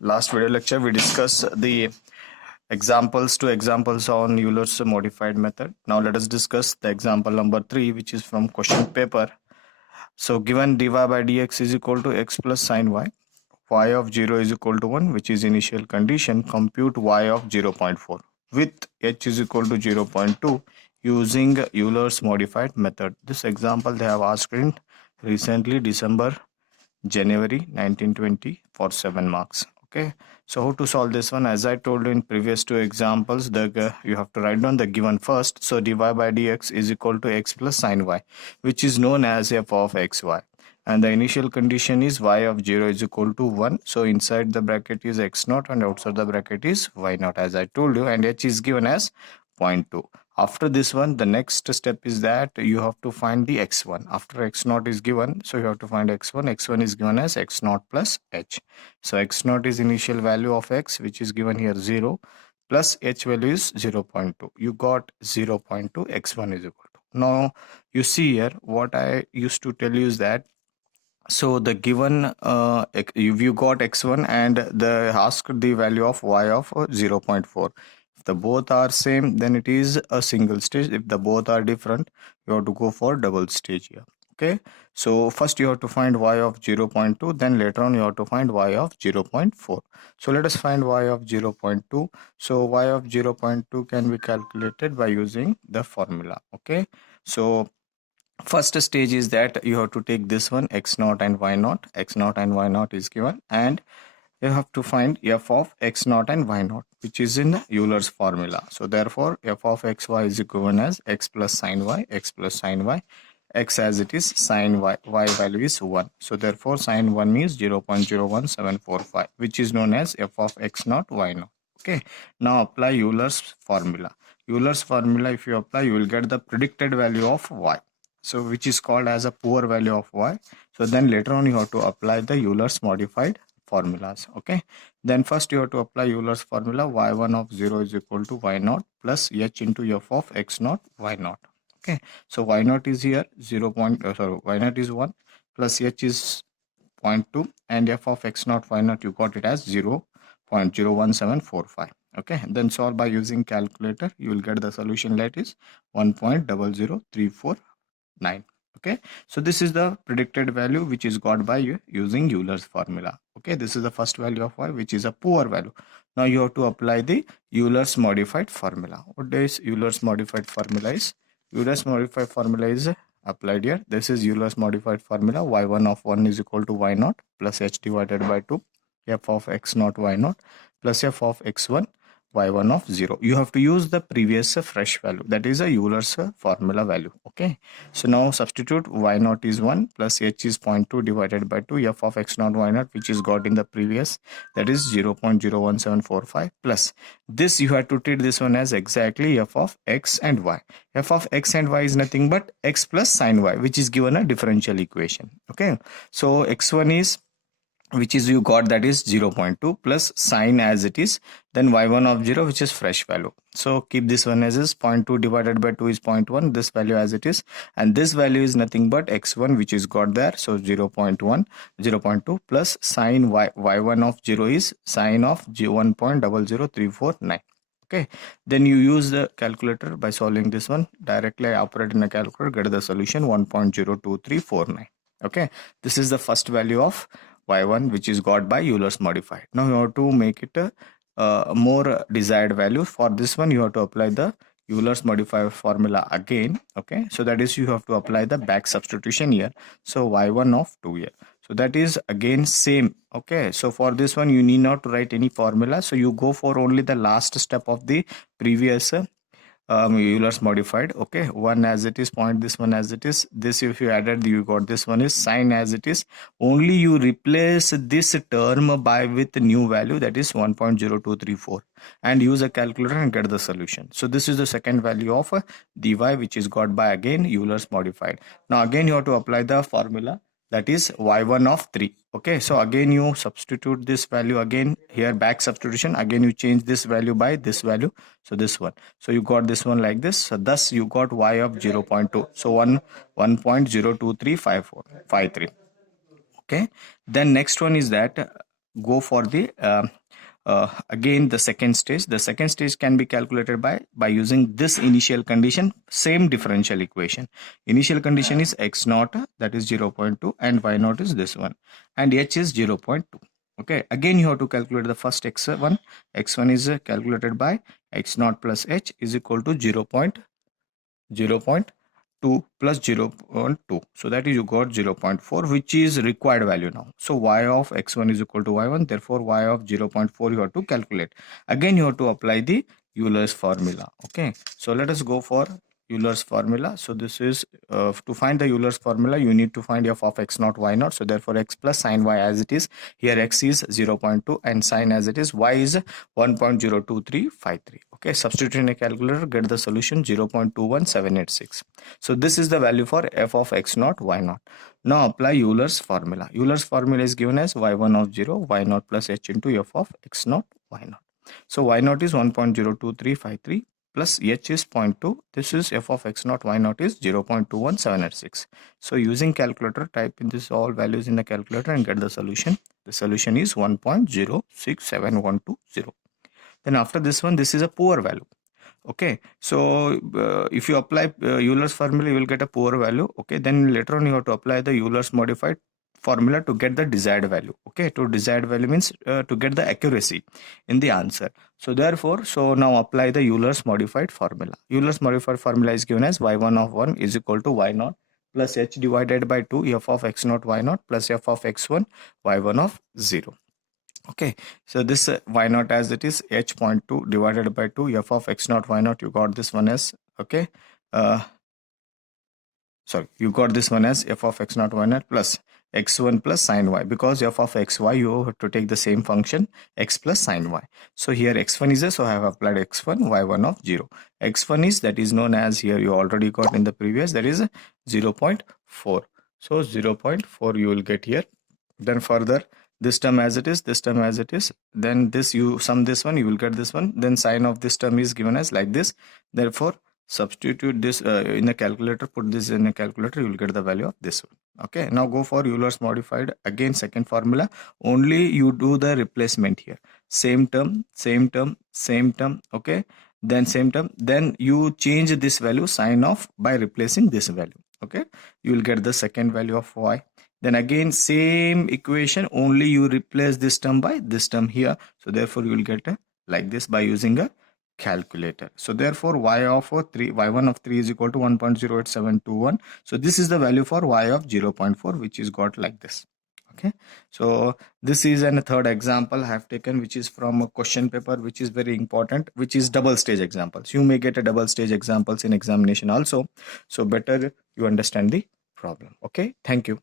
Last video lecture we discussed the two examples on Euler's modified method. Now let us discuss the example number 3, which is from question paper. So given dy by dx is equal to x plus sine y of 0 is equal to 1, which is initial condition, compute y of 0.4 with h is equal to 0.2 using Euler's modified method. This example they have asked in recently December January 1920 for 7 marks. Okay, so how to solve this one? As I told you in previous two examples, you have to write down the given first. So dy by dx is equal to x plus sine y, which is known as f of xy, and the initial condition is y of 0 is equal to 1. So inside the bracket is x naught and outside the bracket is y naught, as I told you, and h is given as 0.2. After this one, the next step is that you have to find the x1. After x naught is given, so you have to find x1. x1 is given as x naught plus h. So x naught is initial value of x, which is given here 0, plus h value is 0.2. You got 0.2, x1 is equal to. Now you see here what I used to tell you is that, so the given you got x1 and the asked the value of y of 0.4. If the both are same, then it is a single stage. If the both are different, you have to go for double stage here. Okay, so first you have to find y of 0.2, then later on you have to find y of 0.4. So let us find y of 0.2. So y of 0.2 can be calculated by using the formula. Okay, so first stage is that you have to take this one, x naught and y naught. X naught and y naught is given, and you have to find f of x naught and y naught, which is in Euler's formula. So therefore f of xy is given as x plus sine y, x plus sine y, x as it is, sine y, y value is 1. So therefore sine 1 is 0.01745, which is known as f of x naught, y naught. Okay, now apply Euler's formula. Euler's formula, if you apply, you will get the predicted value of y, so which is called as a poor value of y. So then later on you have to apply the Euler's modified formulas. Okay, then first you have to apply Euler's formula. Y1 of 0 is equal to y naught plus h into f of x naught, y naught. Okay, so y naught is here 0. Y naught is 1 plus h is 0.2 and f of x naught, y naught, you got it as 0.01745. Okay, then solve by using calculator. You will get the solution, that is 1.00349. Okay, so this is the predicted value which is got by using Euler's formula. Okay, this is the first value of y, which is a poor value. Now you have to apply the Euler's modified formula. What is Euler's modified formula is? Euler's modified formula is applied here. This is Euler's modified formula. Y1 of 1 is equal to y naught plus h divided by 2 f of x naught, y naught plus f of x1, y1 of 0. You have to use the previous fresh value, that is a Euler's formula value. Okay, so now substitute y naught is 1 plus h is 0.2 divided by 2 f of x naught, y naught, which is got in the previous, that is 0.01745, plus this you have to treat this one as exactly f of x and y. F of x and y is nothing but x plus sine y, which is given a differential equation. Okay, so x1 is, which is you got, that is 0.2 plus sine as it is, then y1 of 0, which is fresh value. So keep this one as is, 0.2 divided by 2 is 0.1, this value as it is, and this value is nothing but x1, which is got there, so 0.2 plus sine y1 of 0 is sine of 1.00349. Okay, then you use the calculator by solving this one. Directly I operate in a calculator, get the solution 1.02349. Okay, this is the first value of y1 which is got by Euler's modified. Now you have to make it a more desired value. For this one you have to apply the Euler's modified formula again. Okay, so that is you have to apply the back substitution here. So y1 of 2 here, so that is again same. Okay, so for this one you need not to write any formula, so you go for only the last step of the previous Euler's modified. Okay, 1 as it is, point this one as it is, this if you added, you got this one is sine as it is, only you replace this term by with new value, that is 1.0234, and use a calculator and get the solution. So this is the second value of dy, which is got by again Euler's modified. Now again you have to apply the formula, that is y1 of 3. Okay, so again you substitute this value, again here back substitution, again you change this value by this value, so this one, so you got this one like this. So thus you got y of 0.2, so 1.02353. Okay, then next one is that go for the again the second stage. The second stage can be calculated by using this initial condition, same differential equation. Initial condition is x naught, that is 0.2, and y naught is this one, and h is 0.2. Okay, again you have to calculate the first x1. X1 is calculated by x naught plus h is equal to 0.2 plus 0.2, so that is you got 0.4, which is required value now. So y of x1 is equal to y1, therefore y of 0.4 you have to calculate. Again you have to apply the Euler's formula. Okay, so let us go for Euler's formula. So this is to find the Euler's formula, you need to find f of x naught y naught. So therefore x plus sine y as it is, here x is 0.2 and sine as it is, y is 1.02353. Okay, substitute in a calculator, get the solution 0.21786. So this is the value for f of x naught y naught. Now apply Euler's formula. Euler's formula is given as y1 of 0 y naught plus h into f of x naught y naught. So y naught is 1.02353 plus h is 0.2. This is f of x naught y naught is 0.21786. So using calculator, type in this all values in the calculator and get the solution. The solution is 1.067120. Then after this one, this is a poor value. Okay, so if you apply Euler's formula, you will get a poor value. Okay, then later on you have to apply the Euler's modified formula to get the desired value. Okay, to desired value means to get the accuracy in the answer. So therefore, so now apply the Euler's modified formula. Euler's modified formula is given as y1 of 1 is equal to y naught plus h divided by 2 f of x naught y naught plus f of x1 y1 of 0. Okay, so this y naught as it is h.2 divided by 2 f of x naught y naught, you got this one as, okay, sorry, you got this one as f of x naught y naught plus x1 plus sine y, because f of xy you have to take the same function x plus sine y. So here x1 is there, so I have applied x1 y1 of 0. X1 is, that is known as, here you already got in the previous, that is 0.4. So 0.4 you will get here. Then further this term as it is, this term as it is, then this you sum this one, you will get this one. Then sine of this term is given as like this. Therefore substitute this in a calculator, put this in a calculator, you will get the value of this one. Okay, now go for Euler's modified, again second formula, only you do the replacement here, same term, same term, same term. Okay, then same term, then you change this value sine of by replacing this value. Okay, you will get the second value of y. Then again same equation, only you replace this term by this term here. So therefore you will get a like this by using a calculator. So therefore y1 of 3 is equal to 1.08721. So this is the value for y of 0.4, which is got like this. Okay, so this is a third example I have taken, which is from a question paper, which is very important, which is double stage examples. You may get a double stage examples in examination also, so better you understand the problem. Okay, thank you.